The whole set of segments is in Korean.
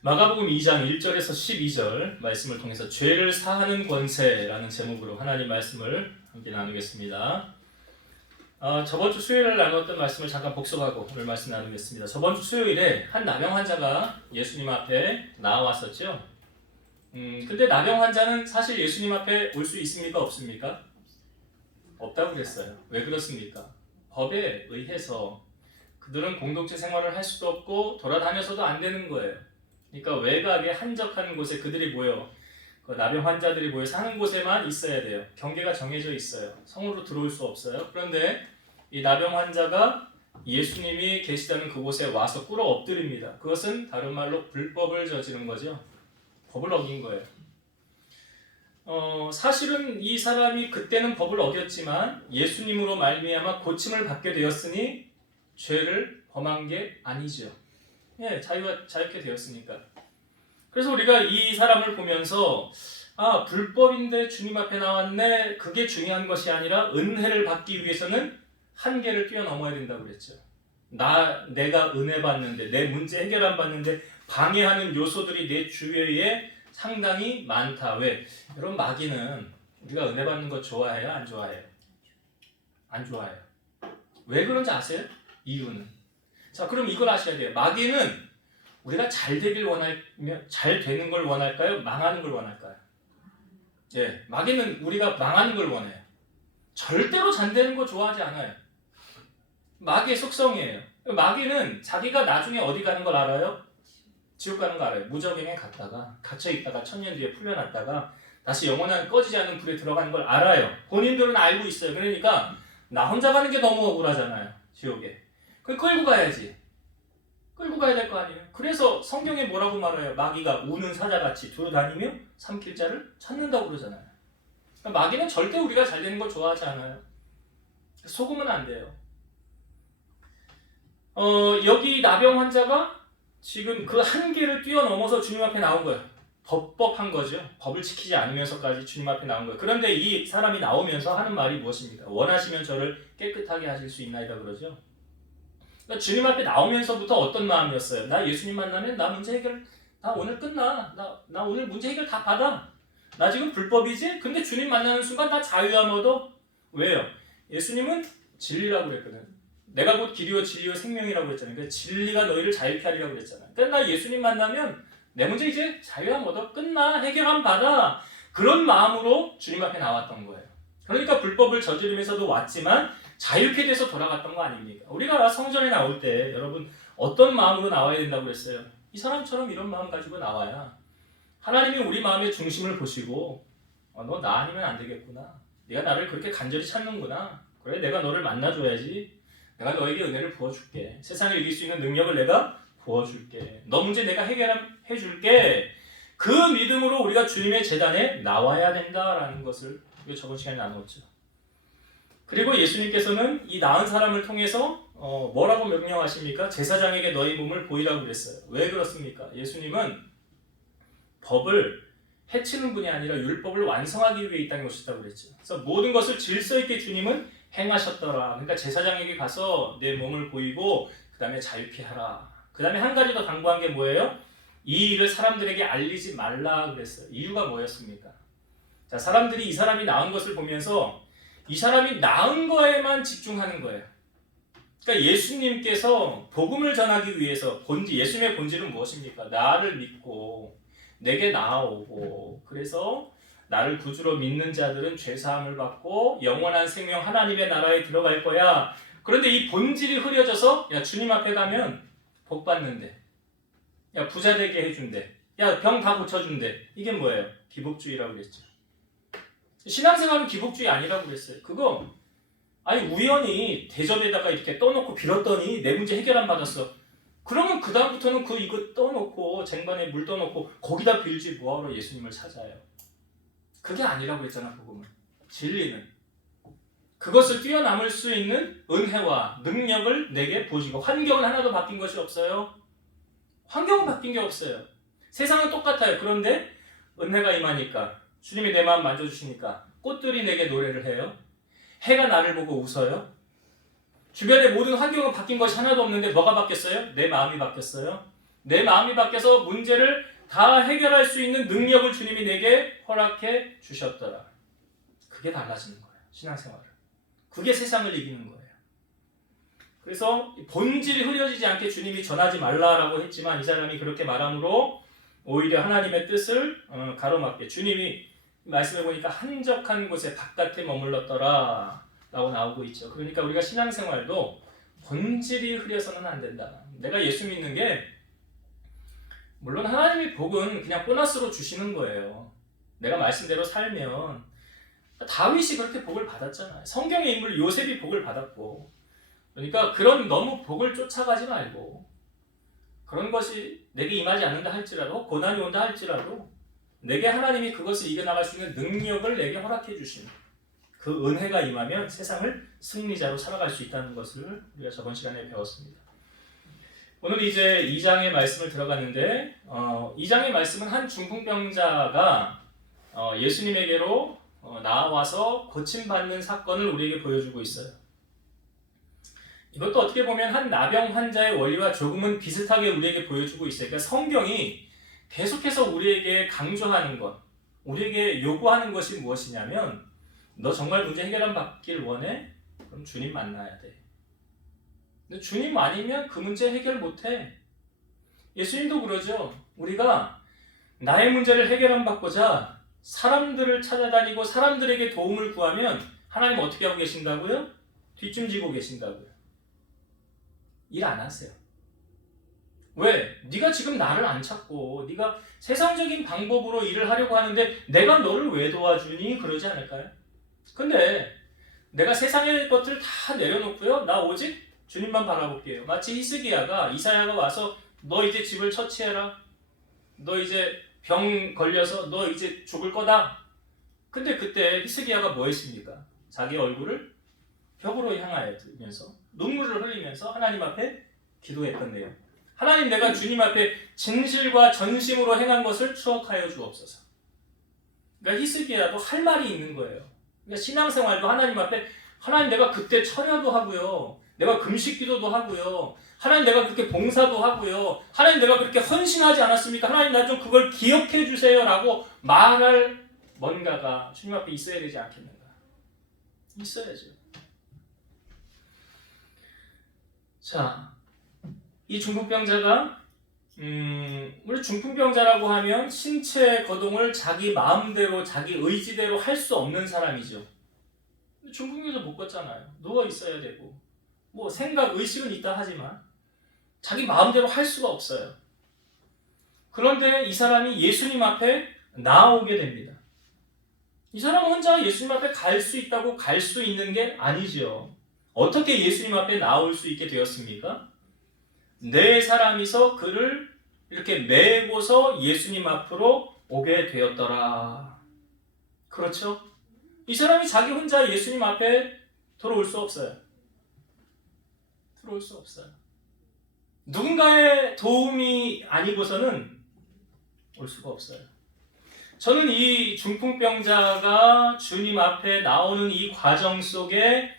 마가복음 2장 1절에서 12절 말씀을 통해서 죄를 사하는 권세라는 제목으로 하나님 말씀을 함께 나누겠습니다. 저번 주 수요일에 나눴던 말씀을 잠깐 복습하고 오늘 말씀 나누겠습니다. 저번 주 수요일에 한 나병 환자가 예수님 앞에 나왔었죠. 근데 나병 환자는 사실 예수님 앞에 올 수 있습니까? 없습니까? 없다고 그랬어요. 왜 그렇습니까? 법에 의해서 그들은 공동체 생활을 할 수도 없고 돌아다녀서도 안 되는 거예요. 그러니까 외곽에 한적한 곳에 그들이 모여, 그 나병 환자들이 모여 사는 곳에만 있어야 돼요. 경계가 정해져 있어요. 성으로 들어올 수 없어요. 그런데 이 나병 환자가 예수님이 계시다는 그곳에 와서 꿇어 엎드립니다. 그것은 다른 말로 불법을 저지른 거죠. 법을 어긴 거예요. 사실은 이 사람이 그때는 법을 어겼지만 예수님으로 말미암아 고침을 받게 되었으니 죄를 범한 게 아니죠. 예, 자유케 되었으니까. 그래서 우리가 이 사람을 보면서 불법인데 주님 앞에 나왔네. 그게 중요한 것이 아니라 은혜를 받기 위해서는 한계를 뛰어넘어야 된다고 그랬죠. 내가 은혜 받는데, 내 문제 해결 안 받는데 방해하는 요소들이 내 주위에 상당히 많다. 왜? 여러분, 마귀는 우리가 은혜 받는 거 좋아해요? 안 좋아해요? 안 좋아해요. 왜 그런지 아세요? 이유는. 자, 그럼 이걸 아셔야 돼요. 마귀는 우리가 잘 되길 원하면 잘 되는 걸 원할까요? 망하는 걸 원할까요? 예, 마귀는 우리가 망하는 걸 원해요. 절대로 잘 되는 거 좋아하지 않아요. 마귀의 속성이에요. 마귀는 자기가 나중에 어디 가는 걸 알아요? 지옥 가는 거 알아요. 무적행에 갔다가 갇혀있다가 천년 뒤에 풀려났다가 다시 영원한 꺼지지 않는 불에 들어가는 걸 알아요. 본인들은 알고 있어요. 그러니까 나 혼자 가는 게 너무 억울하잖아요. 지옥에. 끌고 가야지. 끌고 가야 될 거 아니에요. 그래서 성경에 뭐라고 말해요? 마귀가 우는 사자같이 두루다니며 삼킬 자를 찾는다고 그러잖아요. 그러니까 마귀는 절대 우리가 잘 되는 걸 좋아하지 않아요. 속으면 안 돼요. 여기 나병 환자가 지금 그 한계를 뛰어넘어서 주님 앞에 나온 거예요. 법한 거죠. 법을 지키지 않으면서까지 주님 앞에 나온 거예요. 그런데 이 사람이 나오면서 하는 말이 무엇입니까? 원하시면 저를 깨끗하게 하실 수 있나이다 그러죠. 그러니까 주님 앞에 나오면서부터 어떤 마음이었어요? 나 예수님 만나면 나 문제 해결, 나 오늘 끝나. 나 오늘 문제 해결 다 받아. 나 지금 불법이지? 근데 주님 만나는 순간 다 자유함 얻어. 왜요? 예수님은 진리라고 그랬거든. 내가 곧 길이요 진리요 생명이라고 그랬잖아요. 그러니까 진리가 너희를 자유케 하리라고 그랬잖아요. 그러니까 나 예수님 만나면 내 문제 이제 자유함 얻어. 끝나. 해결함 받아. 그런 마음으로 주님 앞에 나왔던 거예요. 그러니까 불법을 저지르면서도 왔지만 자유케 돼서 돌아갔던 거 아닙니까? 우리가 성전에 나올 때 여러분 어떤 마음으로 나와야 된다고 그랬어요? 이 사람처럼 이런 마음 가지고 나와야 하나님이 우리 마음의 중심을 보시고 너 나 아니면 안 되겠구나. 네가 나를 그렇게 간절히 찾는구나. 그래, 내가 너를 만나줘야지. 내가 너에게 은혜를 부어줄게. 세상을 이길 수 있는 능력을 내가 부어줄게. 너 문제 내가 해결해줄게. 그 믿음으로 우리가 주님의 제단에 나와야 된다라는 것을 저번 시간에 나눴죠. 그리고 예수님께서는 이 나은 사람을 통해서 뭐라고 명령하십니까? 제사장에게 너희 몸을 보이라고 그랬어요. 왜 그렇습니까? 예수님은 법을 해치는 분이 아니라 율법을 완성하기 위해 이 땅에 오셨다고 그랬죠. 그래서 모든 것을 질서 있게 주님은 행하셨더라. 그러니까 제사장에게 가서 내 몸을 보이고 그 다음에 자유케 하라. 그 다음에 한 가지 더 강구한 게 뭐예요? 이 일을 사람들에게 알리지 말라 그랬어요. 이유가 뭐였습니까? 자, 사람들이 이 사람이 나은 것을 보면서 이 사람이 나은 거에만 집중하는 거예요. 그러니까 예수님께서 복음을 전하기 위해서 예수님의 본질은 무엇입니까? 나를 믿고 내게 나아오고 그래서 나를 구주로 믿는 자들은 죄사함을 받고 영원한 생명 하나님의 나라에 들어갈 거야. 그런데 이 본질이 흐려져서 야, 주님 앞에 가면 복 받는데, 야, 부자 되게 해준대, 야, 병 다 고쳐준대. 이게 뭐예요? 기복주의라고 그랬죠. 신앙생활은 기복주의 아니라고 그랬어요. 그거 아니 우연히 대접에다가 이렇게 떠놓고 빌었더니 내 문제 해결 안 받았어. 그러면 그 다음부터는 이거 떠놓고 쟁반에 물 떠놓고 거기다 빌지 뭐하러 예수님을 찾아요. 그게 아니라고 했잖아. 복음은. 진리는 그것을 뛰어넘을 수 있는 은혜와 능력을 내게 보시고, 환경은 하나도 바뀐 것이 없어요. 환경은 바뀐 게 없어요. 세상은 똑같아요. 그런데 은혜가 임하니까 주님이 내 마음 만져주시니까 꽃들이 내게 노래를 해요. 해가 나를 보고 웃어요. 주변의 모든 환경은 바뀐 것이 하나도 없는데 뭐가 바뀌었어요? 내 마음이 바뀌었어요. 내 마음이 바뀌어서 문제를 다 해결할 수 있는 능력을 주님이 내게 허락해 주셨더라. 그게 달라지는 거예요. 신앙생활을. 그게 세상을 이기는 거예요. 그래서 본질이 흐려지지 않게 주님이 전하지 말라라고 했지만 이 사람이 그렇게 말함으로 오히려 하나님의 뜻을 가로막게 주님이 말씀해 보니까 한적한 곳에 바깥에 머물렀더라 라고 나오고 있죠. 그러니까 우리가 신앙생활도 본질이 흐려서는 안 된다. 내가 예수 믿는 게 물론 하나님의 복은 그냥 보너스로 주시는 거예요. 내가 말씀대로 살면 다윗이 그렇게 복을 받았잖아요. 성경의 인물 요셉이 복을 받았고 그러니까 그런 너무 복을 쫓아가지 말고 그런 것이 내게 임하지 않는다 할지라도 고난이 온다 할지라도 내게 하나님이 그것을 이겨나갈 수 있는 능력을 내게 허락해 주신 그 은혜가 임하면 세상을 승리자로 살아갈 수 있다는 것을 우리가 저번 시간에 배웠습니다. 오늘 이제 2장의 말씀을 들어갔는데 2장의 말씀은 한 중풍병자가 예수님에게로 나와서 고침받는 사건을 우리에게 보여주고 있어요. 이것도 어떻게 보면 한 나병 환자의 원리와 조금은 비슷하게 우리에게 보여주고 있어요. 그러니까 성경이 계속해서 우리에게 강조하는 것, 우리에게 요구하는 것이 무엇이냐면 너 정말 문제 해결 받길 원해? 그럼 주님 만나야 돼. 근데 주님 아니면 그 문제 해결 못해. 예수님도 그러죠. 우리가 나의 문제를 해결 받고자 사람들을 찾아다니고 사람들에게 도움을 구하면 하나님 어떻게 하고 계신다고요? 뒷짐지고 계신다고요. 일 안 하세요. 왜? 네가 지금 나를 안 찾고 네가 세상적인 방법으로 일을 하려고 하는데 내가 너를 왜 도와주니? 그러지 않을까요? 근데 내가 세상의 것들 다 내려놓고요. 나 오직 주님만 바라볼게요. 마치 히스기야가 이사야가 와서 너 이제 집을 처치해라. 너 이제 병 걸려서 너 이제 죽을 거다. 근데 그때 히스기야가 뭐 했습니까? 자기 얼굴을 벽으로 향하면서 눈물을 흘리면서 하나님 앞에 기도했던 내용. 하나님 내가 주님 앞에 진실과 전심으로 행한 것을 추억하여 주옵소서. 그러니까 히스기야도 할 말이 있는 거예요. 그러니까 신앙생활도 하나님 앞에 하나님 내가 그때 철야도 하고요. 내가 금식 기도도 하고요. 하나님 내가 그렇게 봉사도 하고요. 하나님 내가 그렇게 헌신하지 않았습니까? 하나님 나 좀 그걸 기억해 주세요 라고 말할 뭔가가 주님 앞에 있어야 되지 않겠는가? 있어야죠. 자, 이 중풍병자가 우리 중풍병자라고 하면 신체 거동을 자기 마음대로 자기 의지대로 할 수 없는 사람이죠. 중풍병자 못 걷잖아요. 누워 있어야 되고 뭐 생각 의식은 있다 하지만 자기 마음대로 할 수가 없어요. 그런데 이 사람이 예수님 앞에 나오게 됩니다. 이 사람은 혼자 예수님 앞에 갈 수 있다고 갈 수 있는 게 아니죠. 어떻게 예수님 앞에 나올 수 있게 되었습니까? 네 사람이서 그를 이렇게 메고서 예수님 앞으로 오게 되었더라. 그렇죠? 이 사람이 자기 혼자 예수님 앞에 들어올 수 없어요. 들어올 수 없어요. 누군가의 도움이 아니고서는 올 수가 없어요. 저는 이 중풍병자가 주님 앞에 나오는 이 과정 속에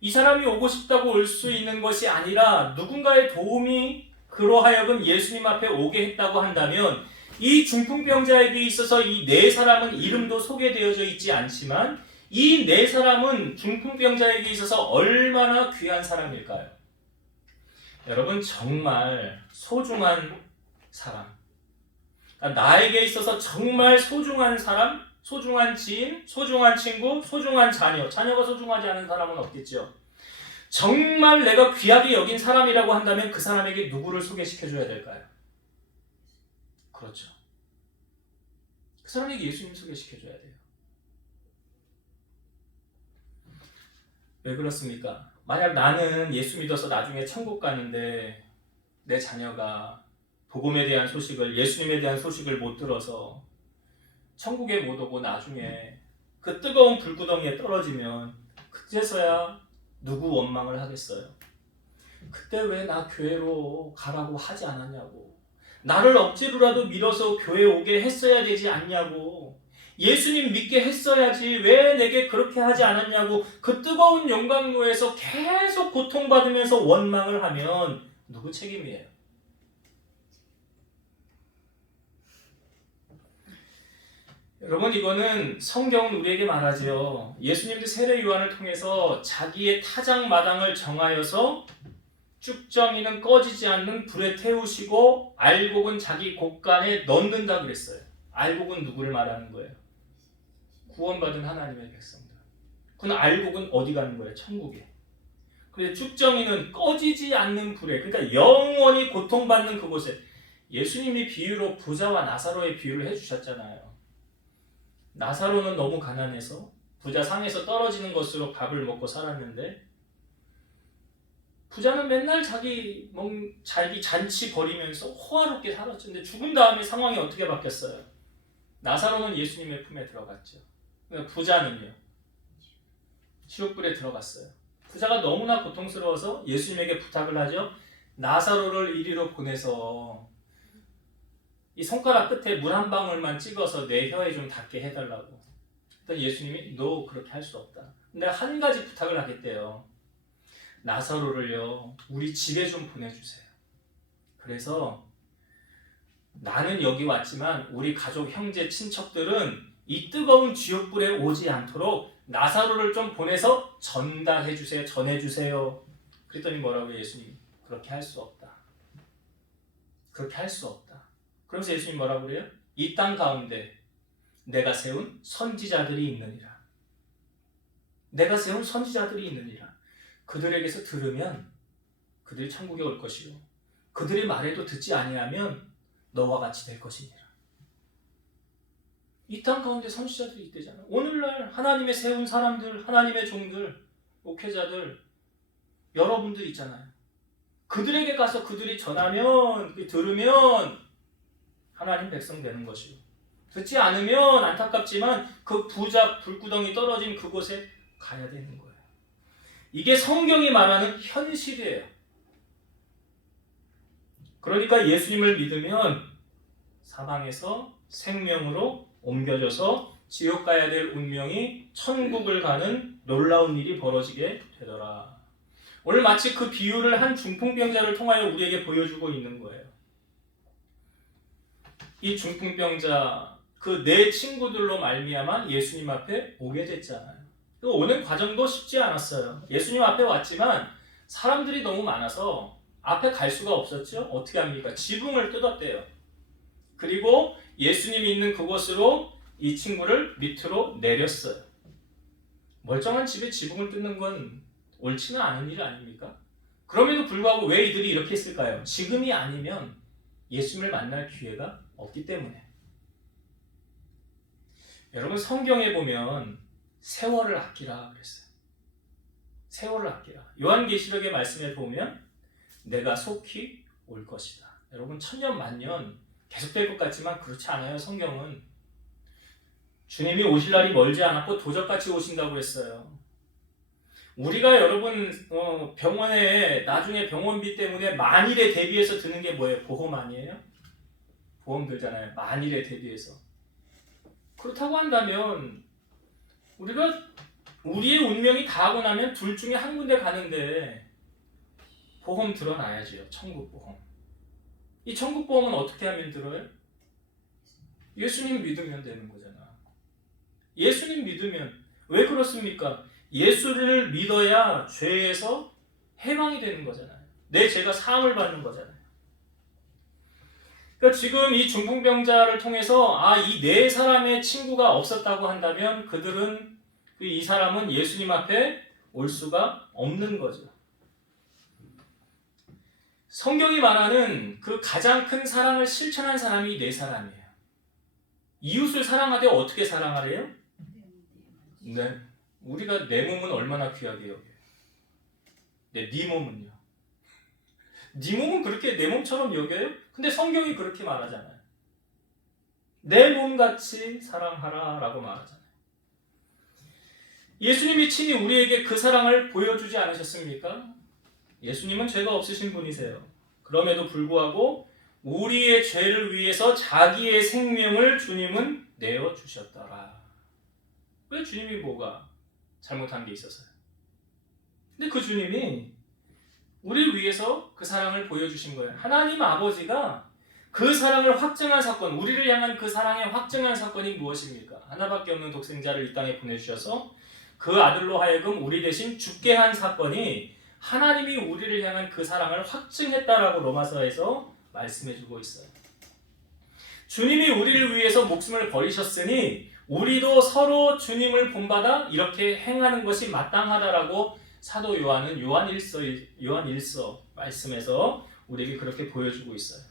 이 사람이 오고 싶다고 올 수 있는 것이 아니라 누군가의 도움이 그로 하여금 예수님 앞에 오게 했다고 한다면 이 중풍병자에게 있어서 이 네 사람은 이름도 소개되어져 있지 않지만 이 네 사람은 중풍병자에게 있어서 얼마나 귀한 사람일까요? 여러분 정말 소중한 사람, 나에게 있어서 정말 소중한 사람, 소중한 지인, 소중한 친구, 소중한 자녀. 자녀가 소중하지 않은 사람은 없겠죠. 정말 내가 귀하게 여긴 사람이라고 한다면 그 사람에게 누구를 소개시켜줘야 될까요? 그렇죠. 그 사람에게 예수님 소개시켜줘야 돼요. 왜 그렇습니까? 만약 나는 예수 믿어서 나중에 천국 가는데 내 자녀가 복음에 대한 소식을, 예수님에 대한 소식을 못 들어서 천국에 못 오고 나중에 그 뜨거운 불구덩이에 떨어지면 그때서야 누구 원망을 하겠어요? 그때 왜 나 교회로 가라고 하지 않았냐고, 나를 억지로라도 밀어서 교회 오게 했어야 되지 않냐고, 예수님 믿게 했어야지 왜 내게 그렇게 하지 않았냐고 그 뜨거운 용광로에서 계속 고통받으면서 원망을 하면 누구 책임이에요? 여러분, 이거는 성경은 우리에게 말하지요. 예수님도 세례 요한을 통해서 자기의 타작 마당을 정하여서 쭉정이는 꺼지지 않는 불에 태우시고 알곡은 자기 곳간에 넣는다 그랬어요. 알곡은 누구를 말하는 거예요? 구원받은 하나님의 백성들. 그건 알곡은 어디 가는 거예요? 천국에. 그래서 쭉정이는 꺼지지 않는 불에, 그러니까 영원히 고통받는 그곳에. 예수님이 비유로 부자와 나사로의 비유를 해주셨잖아요. 나사로는 너무 가난해서 부자 상에서 떨어지는 것으로 밥을 먹고 살았는데, 부자는 맨날 자기 잔치 벌이면서 호화롭게 살았죠. 근데 죽은 다음에 상황이 어떻게 바뀌었어요? 나사로는 예수님의 품에 들어갔죠. 부자는요, 지옥불에 들어갔어요. 부자가 너무나 고통스러워서 예수님에게 부탁을 하죠. 나사로를 이리로 보내서 이 손가락 끝에 물 한 방울만 찍어서 내 혀에 좀 닿게 해달라고. 그랬더니 예수님이 너 그렇게 할 수 없다. 근데 한 가지 부탁을 하겠대요. 나사로를요, 우리 집에 좀 보내주세요. 그래서 나는 여기 왔지만 우리 가족, 형제, 친척들은 이 뜨거운 지옥불에 오지 않도록 나사로를 좀 보내서 전달해주세요. 전해주세요. 그랬더니 뭐라고요? 예수님, 그렇게 할 수 없다. 그렇게 할 수 없다. 그러면서 예수님 뭐라고 그래요? 이 땅 가운데 내가 세운 선지자들이 있느니라. 내가 세운 선지자들이 있느니라. 그들에게서 들으면 그들이 천국에 올 것이요, 그들의 말에도 듣지 아니하면 너와 같이 될 것이니라. 이 땅 가운데 선지자들이 있대잖아. 오늘날 하나님의 세운 사람들, 하나님의 종들, 목회자들, 여러분들 있잖아요. 그들에게 가서 그들이 전하면, 들으면 하나님 백성 되는 것이요, 듣지 않으면 안타깝지만 그 부자 불구덩이 떨어진 그곳에 가야 되는 거예요. 이게 성경이 말하는 현실이에요. 그러니까 예수님을 믿으면 사방에서 생명으로 옮겨져서 지옥 가야 될 운명이 천국을 가는 놀라운 일이 벌어지게 되더라. 오늘 마치 그 비유를 한 중풍병자를 통하여 우리에게 보여주고 있는 거예요. 이 중풍병자, 그 네 친구들로 말미암아 예수님 앞에 오게 됐잖아요. 그 오는 과정도 쉽지 않았어요. 예수님 앞에 왔지만 사람들이 너무 많아서 앞에 갈 수가 없었죠. 어떻게 합니까? 지붕을 뜯었대요. 그리고 예수님이 있는 그곳으로 이 친구를 밑으로 내렸어요. 멀쩡한 집에 지붕을 뜯는 건 옳지는 않은 일 아닙니까? 그럼에도 불구하고 왜 이들이 이렇게 했을까요? 지금이 아니면 예수님을 만날 기회가 없기 때문에. 여러분, 성경에 보면 세월을 아끼라 그랬어요. 세월을 아끼라. 요한계시록의 말씀에 보면 내가 속히 올 것이다. 여러분, 천년 만년 계속될 것 같지만 그렇지 않아요. 성경은 주님이 오실 날이 멀지 않았고 도적같이 오신다고 했어요. 우리가 여러분 병원에 나중에 병원비 때문에 만일에 대비해서 드는 게 뭐예요? 보험 아니에요? 보험 들잖아요. 만일에 대비해서. 그렇다고 한다면 우리가 우리의 운명이 다 하고 나면 둘 중에 한 군데 가는데 보험 들어놔야지요. 천국보험. 이 천국보험은 어떻게 하면 들어요? 예수님 믿으면 되는 거잖아. 예수님 믿으면. 왜 그렇습니까? 예수를 믿어야 죄에서 해방이 되는 거잖아요. 내 죄가 사함을 받는 거잖아요. 그러니까 지금 이 중풍병자를 통해서 이 네 사람의 친구가 없었다고 한다면 그들은 이 사람은 예수님 앞에 올 수가 없는 거죠. 성경이 말하는 그 가장 큰 사랑을 실천한 사람이 네 사람이에요. 이웃을 사랑하되 어떻게 사랑하래요? 네. 우리가 내 몸은 얼마나 귀하게 여겨요. 네 몸은요. 네 몸은 그렇게 내 몸처럼 여겨요? 근데 성경이 그렇게 말하잖아요. 내 몸같이 사랑하라 라고 말하잖아요. 예수님이 친히 우리에게 그 사랑을 보여주지 않으셨습니까? 예수님은 죄가 없으신 분이세요. 그럼에도 불구하고 우리의 죄를 위해서 자기의 생명을 주님은 내어주셨더라. 왜 주님이 뭐가 잘못한 게 있었어요? 근데 그 주님이 우리를 위해서 그 사랑을 보여주신 거예요. 하나님 아버지가 그 사랑을 확증한 사건, 우리를 향한 그 사랑의 확증한 사건이 무엇입니까? 하나밖에 없는 독생자를 이 땅에 보내주셔서 그 아들로 하여금 우리 대신 죽게 한 사건이 하나님이 우리를 향한 그 사랑을 확증했다라고 로마서에서 말씀해주고 있어요. 주님이 우리를 위해서 목숨을 버리셨으니 우리도 서로 주님을 본받아 이렇게 행하는 것이 마땅하다라고 사도 요한은 요한1서 말씀에서 우리에게 그렇게 보여주고 있어요.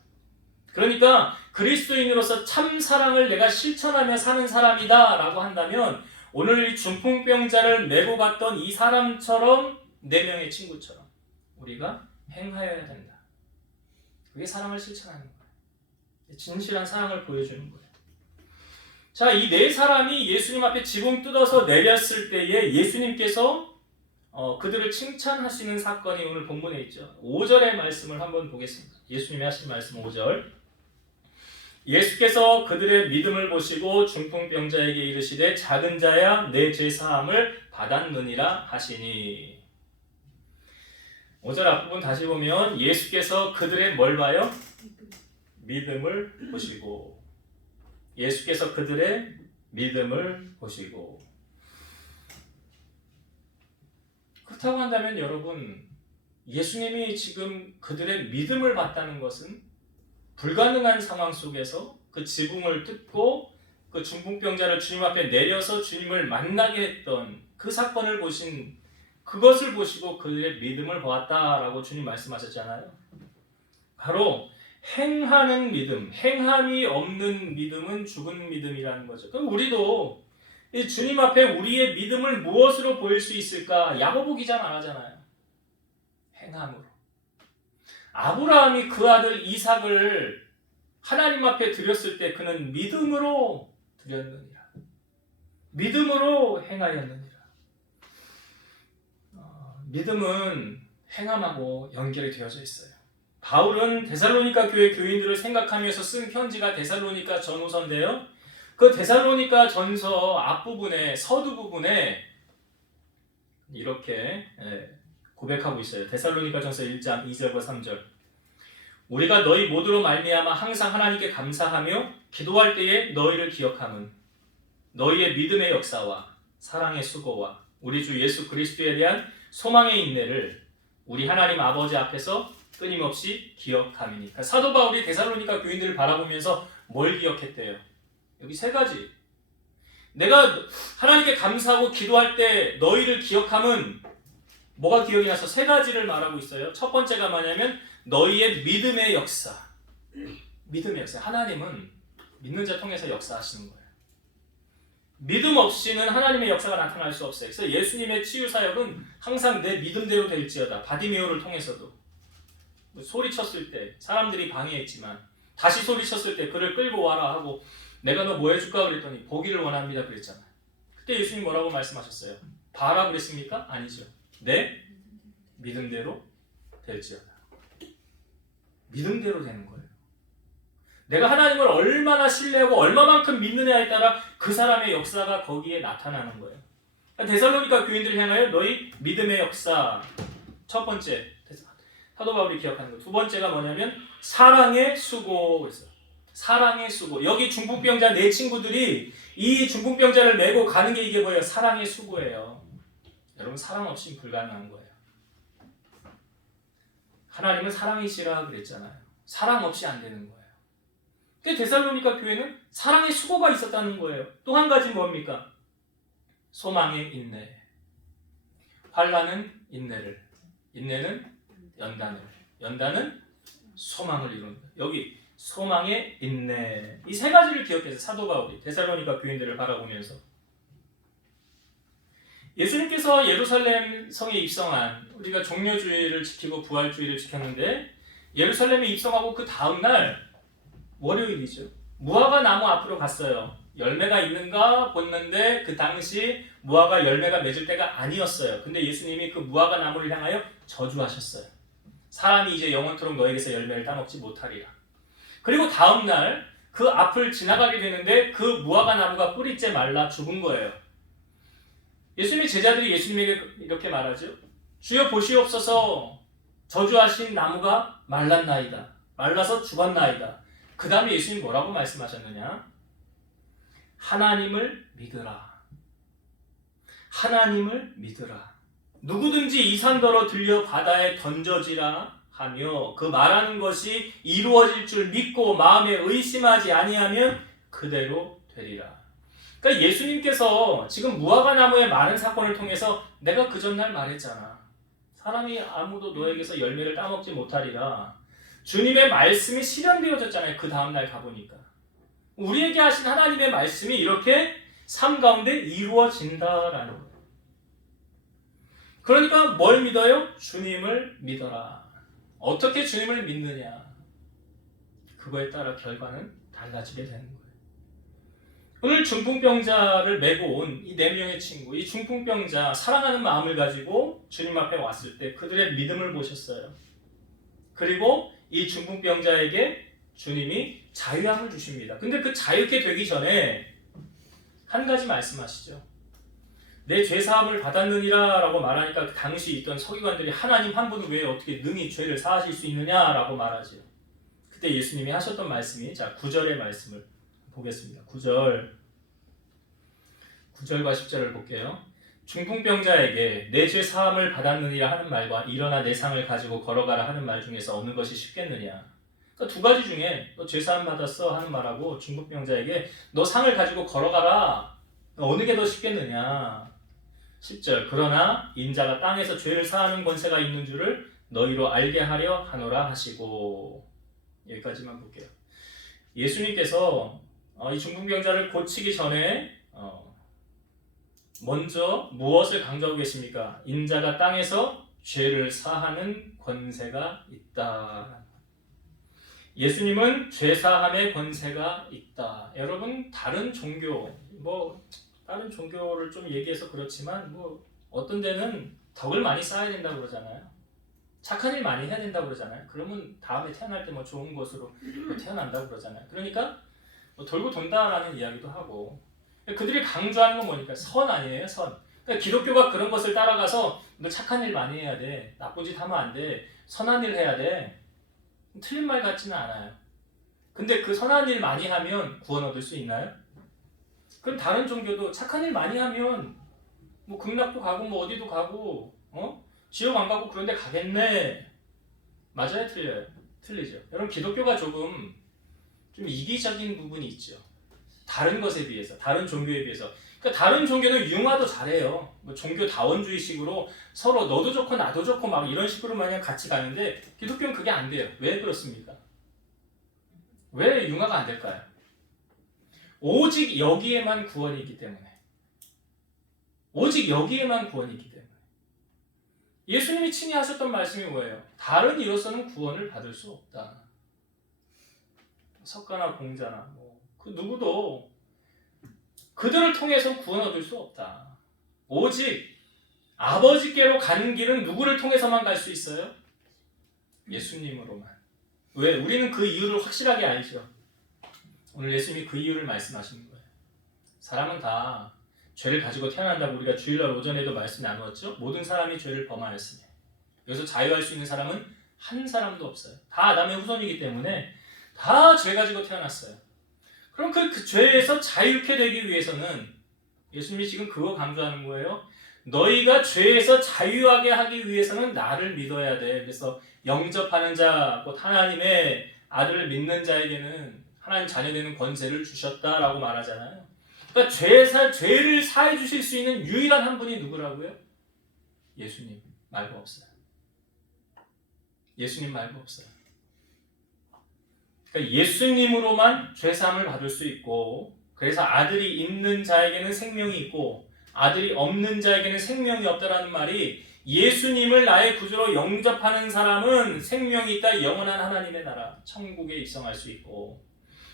그러니까 그리스도인으로서 참 사랑을 내가 실천하며 사는 사람이다 라고 한다면 오늘 이 중풍병자를 메고 갔던 이 사람처럼 4명의 친구처럼 우리가 행하여야 된다. 그게 사랑을 실천하는 거예요. 진실한 사랑을 보여주는 거예요. 자, 이 4사람이 예수님 앞에 지붕 뜯어서 내렸을 때에 예수님께서 그들을 칭찬하시는 사건이 오늘 본문에 있죠. 5절의 말씀을 한번 보겠습니다. 예수님이 하신 말씀 5절. 예수께서 그들의 믿음을 보시고 중풍병자에게 이르시되 작은 자야 내 죄 사함을 받았느니라 하시니. 5절 앞부분 다시 보면 예수께서 그들의 뭘 봐요? 믿음을 보시고. 예수께서 그들의 믿음을 보시고. 그렇다고 한다면 여러분, 예수님이 지금 그들의 믿음을 봤다는 것은 불가능한 상황 속에서 그 지붕을 뜯고 그 중풍병자를 주님 앞에 내려서 주님을 만나게 했던 그 사건을 보신, 그것을 보시고 그들의 믿음을 보았다라고 주님 말씀하셨잖아요. 바로 행하는 믿음, 행함이 없는 믿음은 죽은 믿음이라는 거죠. 그럼 우리도 이 주님 앞에 우리의 믿음을 무엇으로 보일 수 있을까? 야고보 기자 말하잖아요. 행함으로. 아브라함이 그 아들 이삭을 하나님 앞에 드렸을 때 그는 믿음으로 드렸느니라. 믿음으로 행하였느니라. 믿음은 행함하고 연결이 되어져 있어요. 바울은 데살로니가 교회 교인들을 생각하면서 쓴 편지가 데살로니가 전후서인데요. 그 데살로니가 전서 앞부분에, 서두 부분에 이렇게 고백하고 있어요. 데살로니가 전서 1장 2절과 3절. 우리가 너희 모두로 말미암아 항상 하나님께 감사하며 기도할 때에 너희를 기억함은 너희의 믿음의 역사와 사랑의 수고와 우리 주 예수 그리스도에 대한 소망의 인내를 우리 하나님 아버지 앞에서 끊임없이 기억함이니까. 사도 바울이 데살로니가 교인들을 바라보면서 뭘 기억했대요? 여기 3가지. 내가 하나님께 감사하고 기도할 때 너희를 기억함은 뭐가 기억이 나서 3가지를 말하고 있어요. 첫 번째가 뭐냐면 너희의 믿음의 역사. 믿음의 역사. 하나님은 믿는 자 통해서 역사하시는 거예요. 믿음 없이는 하나님의 역사가 나타날 수 없어요. 그래서 예수님의 치유 사역은 항상 내 믿음대로 될지어다. 바디메오를 통해서도 소리쳤을 때 사람들이 방해했지만 다시 소리쳤을 때 그를 끌고 와라 하고 내가 너 뭐 해줄까 그랬더니 보기를 원합니다 그랬잖아요. 그때 예수님 뭐라고 말씀하셨어요? 봐라 그랬습니까? 아니죠. 내 믿음대로 될지어다. 믿음대로 되는 거예요. 내가 하나님을 얼마나 신뢰하고 얼마만큼 믿느냐에 따라 그 사람의 역사가 거기에 나타나는 거예요. 데살로니가 교인들을 향하여 너희 믿음의 역사. 첫 번째, 사도 바울이 기억하는 거. 두 번째가 뭐냐면 사랑의 수고. 그랬어요. 사랑의 수고. 여기 중풍병자 4 친구들이 이 중풍병자를 메고 가는 게 이게 뭐예요? 사랑의 수고예요. 여러분, 사랑 없이는 불가능한 거예요. 하나님은 사랑이시라 그랬잖아요. 사랑 없이 안 되는 거예요. 데살로니가 교회는 사랑의 수고가 있었다는 거예요. 또 한 가지 뭡니까? 소망의 인내. 환난은 인내를, 인내는 연단을, 연단은 소망을 이룬다. 여기 소망의 인내. 이 3가지를 기억해서 사도 바울이 데살로니가 교인들을 바라보면서 예수님께서 예루살렘 성에 입성한, 우리가 종려주의를 지키고 부활주의를 지켰는데 예루살렘에 입성하고 그 다음날 월요일이죠. 무화과 나무 앞으로 갔어요. 열매가 있는가 봤는데 그 당시 무화과 열매가 맺을 때가 아니었어요. 근데 예수님이 그 무화과 나무를 향하여 저주하셨어요. 사람이 이제 영원토록 너에게서 열매를 따먹지 못하리라. 그리고 다음날 그 앞을 지나가게 되는데 그 무화과 나무가 뿌리째 말라 죽은 거예요. 예수님의 제자들이 예수님에게 이렇게 말하죠. 주여 보시옵소서, 저주하신 나무가 말랐나이다. 말라서 죽었나이다. 그 다음에 예수님 뭐라고 말씀하셨느냐? 하나님을 믿으라. 하나님을 믿으라. 누구든지 이 산더러 들려 바다에 던져지라 하며 그 말하는 것이 이루어질 줄 믿고 마음에 의심하지 아니하면 그대로 되리라. 그러니까 예수님께서 지금 무화과 나무의 많은 사건을 통해서 내가 그 전날 말했잖아. 사람이 아무도 너에게서 열매를 따먹지 못하리라. 주님의 말씀이 실현되어졌잖아요. 그 다음날 가보니까. 우리에게 하신 하나님의 말씀이 이렇게 삶 가운데 이루어진다라는 거예요. 그러니까 뭘 믿어요? 주님을 믿어라. 어떻게 주님을 믿느냐? 그거에 따라 결과는 달라지게 되는 거예요. 오늘 중풍병자를 메고 온 이 4명의 친구, 이 중풍병자 사랑하는 마음을 가지고 주님 앞에 왔을 때 그들의 믿음을 보셨어요. 그리고 이 중풍병자에게 주님이 자유함을 주십니다. 근데 그 자유케 되기 전에 한 가지 말씀하시죠. 내 죄사함을 받았느니라 라고 말하니까 그 당시 있던 서기관들이 하나님 한 분은 왜 어떻게 능히 죄를 사하실 수 있느냐 라고 말하죠. 그때 예수님이 하셨던 말씀이, 자 9절의 말씀을 보겠습니다. 9절과 10절을 볼게요. 중풍병자에게 내 죄 사함을 받았느니라 하는 말과 일어나 내 상을 가지고 걸어가라 하는 말 중에서 어느 것이 쉽겠느냐. 그러니까 두 가지 중에 너 죄 사함 받았어 하는 말하고 중풍병자에게 너 상을 가지고 걸어가라, 어느 게 더 쉽겠느냐. 10절 그러나 인자가 땅에서 죄를 사하는 권세가 있는 줄을 너희로 알게 하려 하노라 하시고. 여기까지만 볼게요. 예수님께서 이 중풍병자를 고치기 전에 먼저 무엇을 강조하고 계십니까? 인자가 땅에서 죄를 사하는 권세가 있다. 예수님은 죄사함의 권세가 있다. 여러분 다른 종교, 다른 종교를 좀 얘기해서 그렇지만 어떤 데는 덕을 많이 쌓아야 된다고 그러잖아요. 착한 일 많이 해야 된다고 그러잖아요. 그러면 다음에 태어날 때 좋은 것으로 태어난다고 그러잖아요. 그러니까 돌고 돈다라는 이야기도 하고, 그들이 강조하는 건 뭐니까? 선 아니에요, 선. 그러니까 기독교가 그런 것을 따라가서 너 착한 일 많이 해야 돼, 나쁜 짓 하면 안 돼, 선한 일 해야 돼. 틀린 말 같지는 않아요. 근데 그 선한 일 많이 하면 구원 얻을 수 있나요? 그럼 다른 종교도 착한 일 많이 하면 극락도 가고 어디도 가고 지옥 안 가고 그런 데 가겠네. 맞아요? 틀려요? 틀리죠. 여러분 기독교가 조금 좀 이기적인 부분이 있죠. 다른 것에 비해서, 다른 종교에 비해서. 그러니까 다른 종교는 융화도 잘해요. 종교 다원주의식으로 서로 너도 좋고 나도 좋고 막 이런 식으로 마냥 같이 가는데 기독교는 그게 안 돼요. 왜 그렇습니까? 왜 융화가 안 될까요? 오직 여기에만 구원이 있기 때문에. 오직 여기에만 구원이 있기 때문에. 예수님이 친히 하셨던 말씀이 뭐예요? 다른 이로서는 구원을 받을 수 없다. 석가나 공자나 그 누구도 그들을 통해서 구원 얻을 수 없다. 오직 아버지께로 가는 길은 누구를 통해서만 갈 수 있어요? 예수님으로만. 왜? 우리는 그 이유를 확실하게 알죠. 오늘 예수님이 그 이유를 말씀하시는 거예요. 사람은 다 죄를 가지고 태어난다고 우리가 주일날 오전에도 말씀 나누었죠. 모든 사람이 죄를 범하였으니 여기서 자유할 수 있는 사람은 한 사람도 없어요. 다 아담의 후손이기 때문에 다 죄 가지고 태어났어요. 그럼 그 죄에서 자유케 되기 위해서는 예수님이 지금 그거 강조하는 거예요. 너희가 죄에서 자유하게 하기 위해서는 나를 믿어야 돼. 그래서 영접하는 자, 곧 하나님의 아들을 믿는 자에게는 하나님 자녀되는 권세를 주셨다라고 말하잖아요. 그러니까 죄를 사해 주실 수 있는 유일한 한 분이 누구라고요? 예수님 말고 없어요. 예수님 말고 없어요. 그러니까 예수님으로만 죄사함을 받을 수 있고, 그래서 아들이 있는 자에게는 생명이 있고 아들이 없는 자에게는 생명이 없다라는 말이, 예수님을 나의 구주로 영접하는 사람은 생명이 있다, 영원한 하나님의 나라 천국에 입성할 수 있고,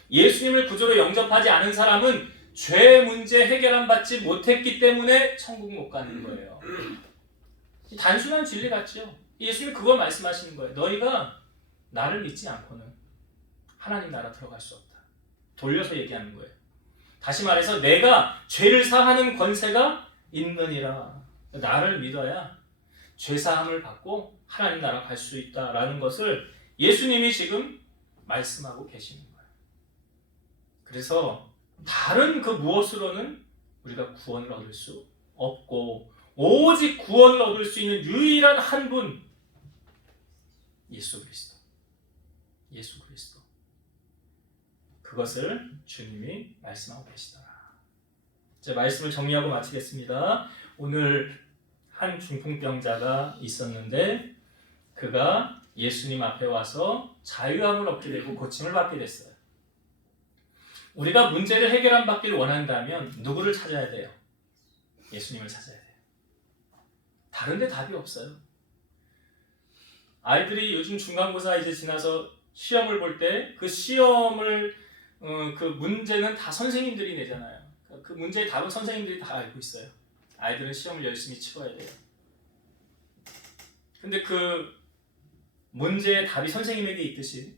예수님을 구주로 영접하지 않은 사람은 죄 문제 해결함 받지 못했기 때문에 천국 못 가는 거예요. 단순한 진리 같죠? 예수님이 그걸 말씀하시는 거예요. 너희가 나를 믿지 않고는 하나님 나라 들어갈 수 없다. 돌려서 얘기하는 거예요. 다시 말해서 내가 죄를 사하는 권세가 있느니라. 나를 믿어야 죄사함을 받고 하나님 나라 갈 수 있다라는 것을 예수님이 지금 말씀하고 계시는 거예요. 그래서 다른 그 무엇으로는 우리가 구원을 얻을 수 없고 오직 구원을 얻을 수 있는 유일한 한 분, 예수 그리스도. 예수 그리스도. 그것을 주님이 말씀하고 계시더라. 제 말씀을 정리하고 마치겠습니다. 오늘 한 중풍병자가 있었는데 그가 예수님 앞에 와서 자유함을 얻게 되고 고침을 받게 됐어요. 우리가 문제를 해결받기를 원한다면 누구를 찾아야 돼요? 예수님을 찾아야 돼요. 다른 데 답이 없어요. 아이들이 요즘 중간고사 이제 지나서 시험을 볼 때 그 시험을 그 문제는 다 선생님들이 내잖아요. 그 문제의 답은 선생님들이 다 알고 있어요. 아이들은 시험을 열심히 치러야 돼요. 근데 그 문제의 답이 선생님에게 있듯이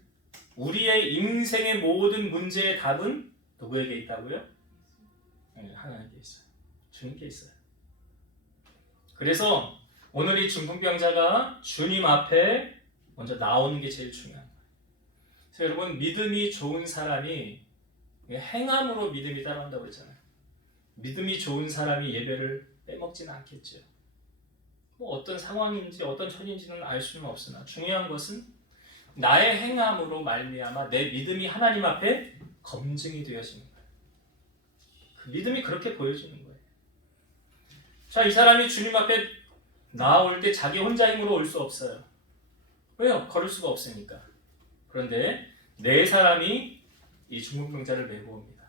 우리의 인생의 모든 문제의 답은 누구에게 있다고요? 네, 하나님께 있어요. 주님께 있어요. 그래서 오늘 이 중풍병자가 주님 앞에 먼저 나오는 게 제일 중요한 거예요. 그래서 여러분, 믿음이 좋은 사람이 행함으로 믿음이 따라온다고 그랬잖아요. 믿음이 좋은 사람이 예배를 빼먹지는 않겠죠. 뭐 어떤 상황인지 어떤 처지인지는 알 수는 없으나 중요한 것은 나의 행함으로 말미암아 내 믿음이 하나님 앞에 검증이 되어지는 거예요. 그 믿음이 그렇게 보여지는 거예요. 자, 이 사람이 주님 앞에 나올 때 자기 혼자 힘으로 올 수 없어요. 왜요? 걸을 수가 없으니까. 그런데 네 사람이 이 중풍병자를 메고 옵니다.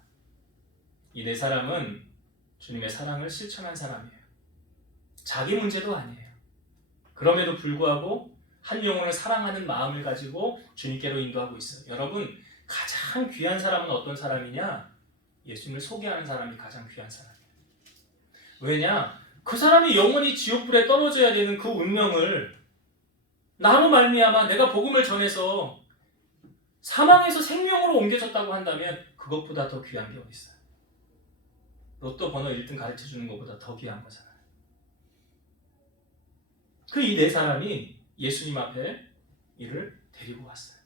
이 네 사람은 주님의 사랑을 실천한 사람이에요. 자기 문제도 아니에요. 그럼에도 불구하고 한 영혼을 사랑하는 마음을 가지고 주님께로 인도하고 있어요. 여러분, 가장 귀한 사람은 어떤 사람이냐? 예수님을 소개하는 사람이 가장 귀한 사람이에요. 왜냐? 그 사람이 영원히 지옥불에 떨어져야 되는 그 운명을 나로 말미암아 내가 복음을 전해서 사망에서 생명으로 옮겨졌다고 한다면 그것보다 더 귀한 게 어디 있어요? 로또 번호 1등 가르쳐주는 것보다 더 귀한 거잖아요. 그 이 네 사람이 예수님 앞에 이를 데리고 왔어요.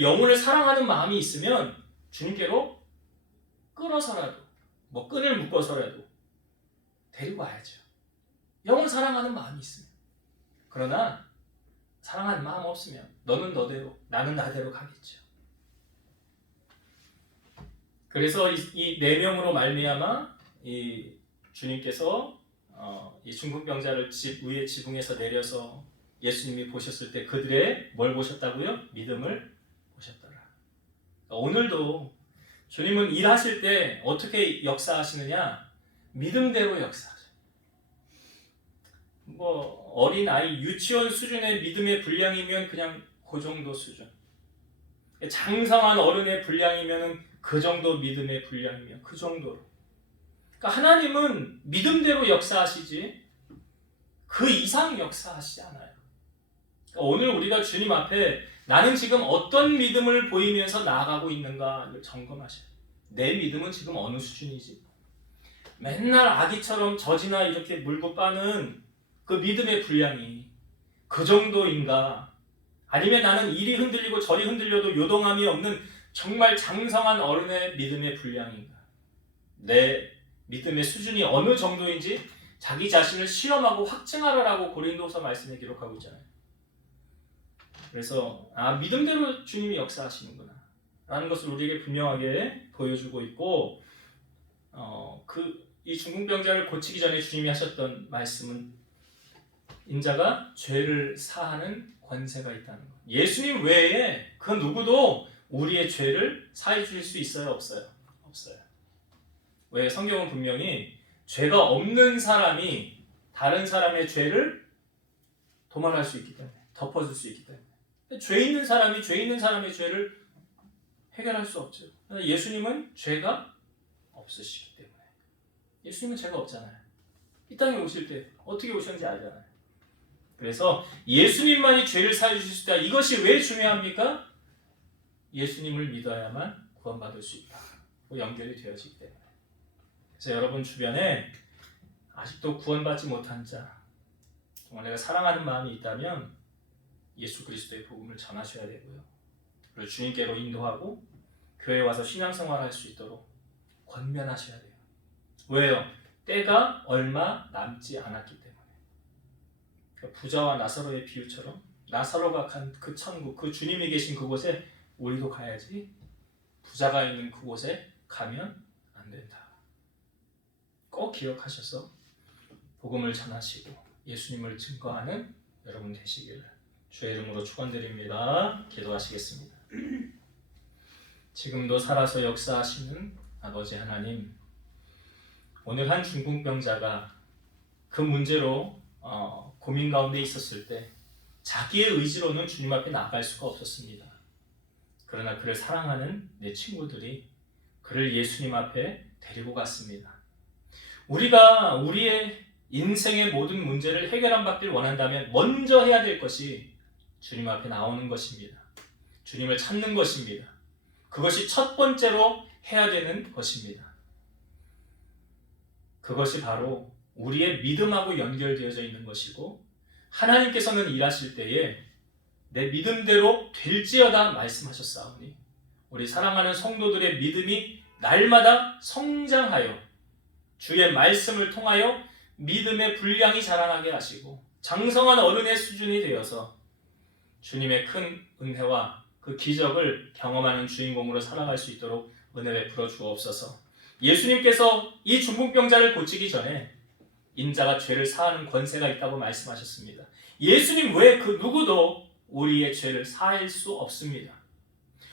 영혼을 사랑하는 마음이 있으면 주님께로 끌어서라도, 뭐 끈을 묶어서라도 데리고 와야죠. 영혼 사랑하는 마음이 있으면. 그러나 사랑하는 마음 없으면 너는 너대로, 나는 나대로 가겠죠. 그래서 이 네 명으로 말미암아 이 주님께서 이 중풍병자를 집 위에 지붕에서 내려서 예수님이 보셨을 때 그들의 뭘 보셨다고요? 믿음을 보셨더라. 오늘도 주님은 일하실 때 어떻게 역사하시느냐? 믿음대로 역사하셔요. 뭐 어린 아이 유치원 수준의 믿음의 분량이면 그냥 그 정도 수준. 장성한 어른의 분량이면 그 정도 믿음의 분량이면 그 정도로. 그러니까 하나님은 믿음대로 역사하시지 그 이상 역사하시지 않아요. 그러니까 오늘 우리가 주님 앞에 나는 지금 어떤 믿음을 보이면서 나아가고 있는가를 점검하셔요. 내 믿음은 지금 어느 수준이지? 맨날 아기처럼 젖이나 이렇게 물고 빠는 그 믿음의 분량이 그 정도인가? 아니면 나는 이리 흔들리고 저리 흔들려도 요동함이 없는 정말 장성한 어른의 믿음의 분량인가? 내 믿음의 수준이 어느 정도인지 자기 자신을 시험하고 확증하라라고 고린도서 말씀에 기록하고 있잖아요. 그래서 믿음대로 주님이 역사하시는구나 라는 것을 우리에게 분명하게 보여주고 있고 이 중풍병자를 고치기 전에 주님이 하셨던 말씀은 인자가 죄를 사하는 권세가 있다는 것. 예수님 외에 그 누구도 우리의 죄를 사해 주실 수 있어요? 없어요? 없어요. 왜? 성경은 분명히 죄가 없는 사람이 다른 사람의 죄를 도말할 수 있기 때문에, 덮어줄 수 있기 때문에. 죄 있는 사람이 죄 있는 사람의 죄를 해결할 수 없죠. 예수님은 죄가 없으시기 때문에. 예수님은 죄가 없잖아요. 이 땅에 오실 때 어떻게 오셨는지 알잖아요. 그래서 예수님만이 죄를 사해 주실 수 있다. 이것이 왜 중요합니까? 예수님을 믿어야만 구원받을 수 있다. 연결이 되어지기 때문에. 그래서 여러분 주변에 아직도 구원받지 못한 자, 정말 내가 사랑하는 마음이 있다면 예수 그리스도의 복음을 전하셔야 되고요. 그리고 주님께로 인도하고 교회 와서 신앙생활할 수 있도록 권면하셔야 돼요. 왜요? 때가 얼마 남지 않았기 때문에. 그러니까 부자와 나사로의 비유처럼 나사로가 간 그 천국, 그 주님이 계신 그곳에 우리도 가야지 부자가 있는 그곳에 가면 안 된다. 꼭 기억하셔서 복음을 전하시고 예수님을 증거하는 여러분 되시기를 주의 이름으로 축원드립니다. 기도하시겠습니다. 지금도 살아서 역사하시는 아버지 하나님, 오늘 한 중풍병자가 그 문제로 고민 가운데 있었을 때 자기의 의지로는 주님 앞에 나갈 수가 없었습니다. 그러나 그를 사랑하는 내 친구들이 그를 예수님 앞에 데리고 갔습니다. 우리가 우리의 인생의 모든 문제를 해결한 받길 원한다면 먼저 해야 될 것이 주님 앞에 나오는 것입니다. 주님을 찾는 것입니다. 그것이 첫 번째로 해야 되는 것입니다. 그것이 바로 우리의 믿음하고 연결되어져 있는 것이고, 하나님께서는 일하실 때에 내 믿음대로 될지어다 말씀하셨사오니 우리 사랑하는 성도들의 믿음이 날마다 성장하여 주의 말씀을 통하여 믿음의 분량이 자라나게 하시고 장성한 어른의 수준이 되어서 주님의 큰 은혜와 그 기적을 경험하는 주인공으로 살아갈 수 있도록 은혜 베풀어 주옵소서. 예수님께서 이 중풍병자를 고치기 전에 인자가 죄를 사하는 권세가 있다고 말씀하셨습니다. 예수님 외에 그 누구도 우리의 죄를 사할 수 없습니다.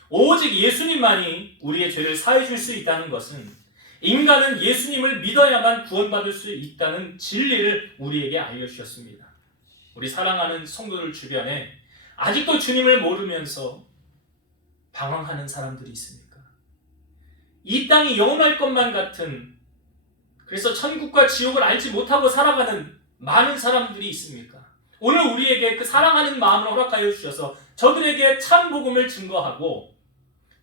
오직 예수님만이 우리의 죄를 사해 줄 수 있다는 것은 인간은 예수님을 믿어야만 구원받을 수 있다는 진리를 우리에게 알려주셨습니다. 우리 사랑하는 성도들 주변에 아직도 주님을 모르면서 방황하는 사람들이 있습니까? 이 땅이 영원할 것만 같은, 그래서 천국과 지옥을 알지 못하고 살아가는 많은 사람들이 있습니까? 오늘 우리에게 그 사랑하는 마음을 허락하여 주셔서 저들에게 참 복음을 증거하고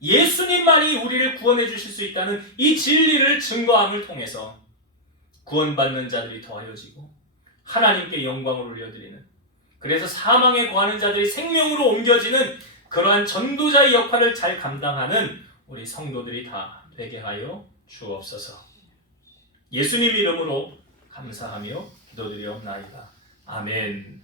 예수님만이 우리를 구원해 주실 수 있다는 이 진리를 증거함을 통해서 구원받는 자들이 더하여지고 하나님께 영광을 올려드리는, 그래서 사망에 거하는 자들이 생명으로 옮겨지는 그러한 전도자의 역할을 잘 감당하는 우리 성도들이 다 되게 하여 주옵소서. 예수님 이름으로 감사하며 기도드리옵나이다. 아멘.